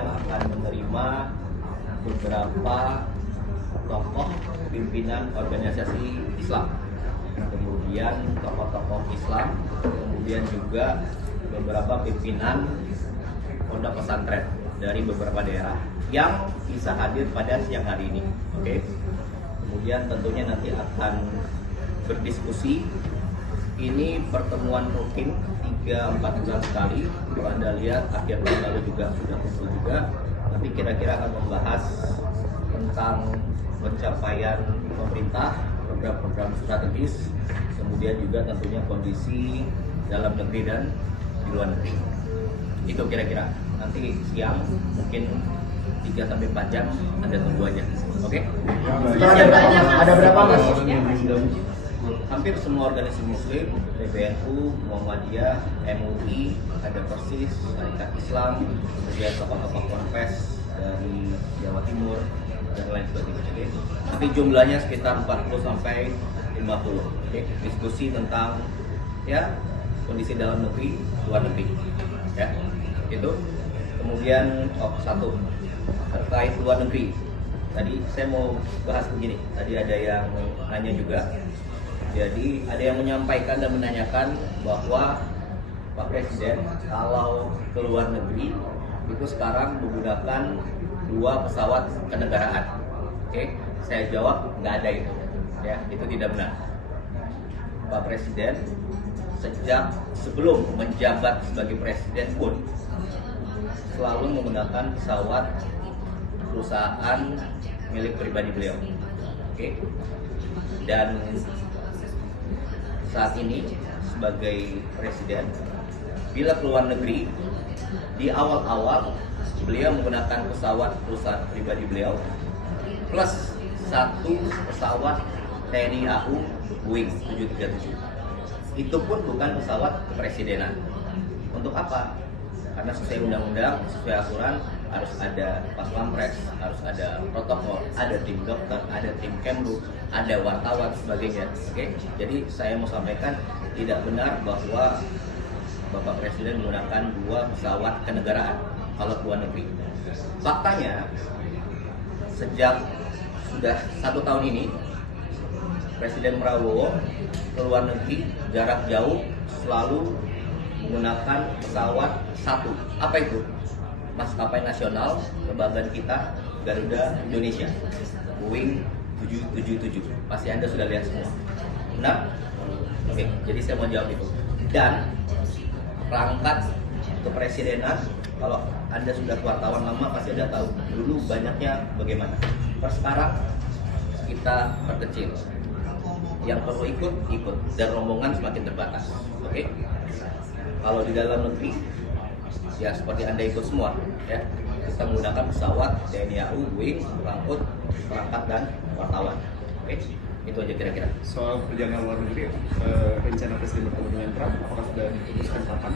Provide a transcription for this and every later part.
yang akan menerima beberapa tokoh pimpinan organisasi Islam, kemudian tokoh-tokoh Islam, kemudian juga beberapa pimpinan pondok pesantren dari beberapa daerah yang bisa hadir pada siang hari ini. Oke. Kemudian tentunya nanti akan berdiskusi. Ini pertemuan rutin 3-4 bulan sekali. Kalau Anda lihat akhir tahun lalu juga sudah kumpul juga. Nanti kira-kira akan membahas tentang pencapaian pemerintah, program-program strategis, kemudian juga tentunya kondisi dalam negeri dan di luar negeri. Itu kira-kira nanti siang mungkin 3-4 jam Anda tunggu aja. Oke? Ada berapa Mas? Hampir semua organisasi muslim, PBNU, Muhammadiyah, MUI, ada Persis, Syarikat Islam, kemudian tokoh-tokoh Ponpes dari Jawa Timur dan lain sebagainya. Okay? Nanti jumlahnya sekitar 40-50. Okay? Diskusi tentang ya kondisi dalam negeri, luar negeri. Ya, itu. Kemudian satu terkait luar negeri. Tadi saya mau bahas begini. Tadi ada yang nanya juga. Jadi ada yang menyampaikan dan menanyakan bahwa Pak Presiden kalau ke luar negeri itu sekarang menggunakan 2 pesawat kenegaraan. Oke, saya jawab nggak ada itu. Ya, itu tidak benar. Pak Presiden sejak sebelum menjabat sebagai presiden pun selalu menggunakan pesawat perusahaan milik pribadi beliau. Oke. Dan saat ini sebagai presiden, bila keluar negeri, di awal-awal beliau menggunakan pesawat perusahaan pribadi beliau plus 1 pesawat TNI AU Boeing 737. Itu pun bukan pesawat kepresidenan. Untuk apa? Karena sesuai undang-undang, sesuai aturan, harus ada pas pampres, harus ada protokol, ada tim dokter, ada tim Kemlu, ada wartawan sebagainya. Oke, jadi saya mau sampaikan tidak benar bahwa Bapak Presiden menggunakan 2 pesawat kenegaraan kalau ke luar negeri. Faktanya sejak sudah 1 tahun ini Presiden Prabowo ke luar negeri jarak jauh selalu menggunakan pesawat 1. Apa itu? Maskapai nasional kebanggaan kita, Garuda Indonesia, Boeing 777. Pasti Anda sudah lihat semua. Benar? Oke, jadi saya mau jawab itu. Dan perangkat kepresidenan, kalau Anda sudah wartawan lama pasti Anda tahu dulu banyaknya bagaimana. Per sekarang kita perkecil. Yang perlu ikut dan rombongan semakin terbatas. Oke? Kalau di dalam negeri ya seperti Anda ikut semua ya, kita menggunakan pesawat TNI AU Boeing mengangkut perangkat dan wartawan. Oke, itu aja kira-kira. Soal perjalanan luar negeri, rencana Presiden bertemu dengan Trump, apakah sudah diputuskan kapan?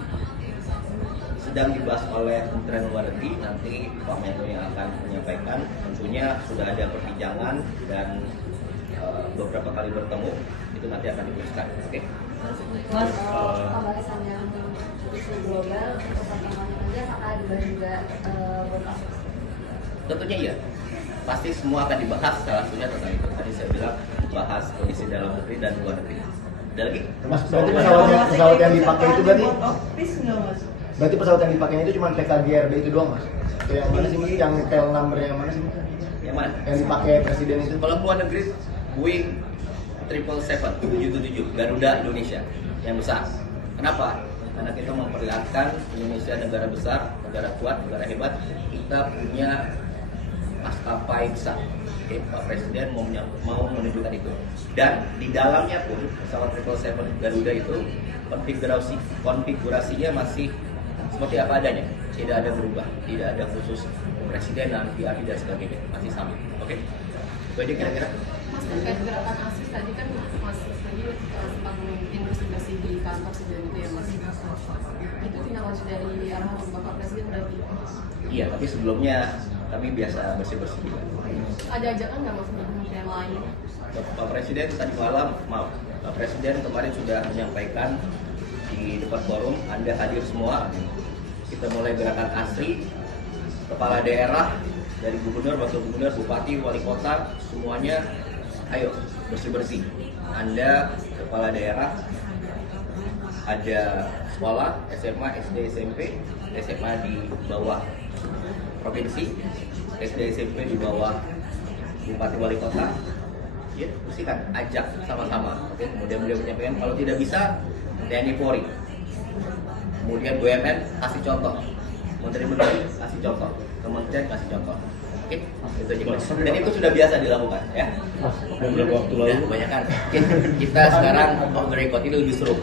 Sedang dibahas oleh Kementerian Luar Negeri, nanti Pak Menlu yang akan menyampaikan. Tentunya sudah ada perbincangan dan beberapa kali bertemu, itu nanti akan diputuskan. Oke. Mas, pembahasan yang isu global untuk pertemuan kerja apakah dibahas juga Bapak? Tentunya iya. Pasti semua akan dibahas, salah satunya tentang itu. Tadi saya bilang bahas kondisi dalam negeri dan luar negeri. Ada lagi? Mas, berarti pesawat yang dipakai itu berarti pesawat yang dipakai itu cuma PKGRB itu doang Mas? Atau yang mana sih Mas? Yang tel number-nya yang mana sih Mas? Yang mana? Yang dipakai presiden itu? Kalau luar negeri, Boeing 777 Garuda Indonesia yang besar. Kenapa? Karena kita memperlihatkan Indonesia negara besar, negara kuat, negara hebat. Kita punya maskapai besar. Oke, Pak Presiden mau menunjukkan itu. Dan di dalamnya pun pesawat 777 Garuda itu konfigurasinya masih seperti apa adanya, tidak ada berubah, tidak ada khusus kepresidenan, VIP dan sebagainya, masih sama. Oke, itu aja kira-kira. Mas, terkait gerakan ASIS tadi kan Mas tadi sempat memimpin bersih-bersih di kantor sejauh itu ya Mas. Itu tindak lanjut dari arahan Bapak Presiden berarti? Iya, tapi sebelumnya kami biasa bersih-bersih juga. Ada ajakan nggak Mas untuk kementerian lain? Pak Presiden tadi malam, Pak Presiden kemarin sudah menyampaikan di depan forum, Anda hadir semua. Kita mulai gerakan ASRI kepala daerah dari gubernur, wakil gubernur, bupati, wali kota, semuanya ayo bersih-bersih. Anda kepala daerah, ada sekolah, SMA, SD, SMP, SMA di bawah provinsi, SD, SMP di bawah bupati, wali kota, ya bersihkan, ajak sama-sama. Oke, kemudian beliau menyampaikan kalau tidak bisa TNI Polri, kemudian BUMN kasih contoh, menteri-menteri kasih contoh, kementerian kasih contoh. Oke, itu aja. Dan itu sudah biasa dilakukan, ya. Beberapa waktu lalu Kebanyakan kita sekarang off the record ini lebih seru.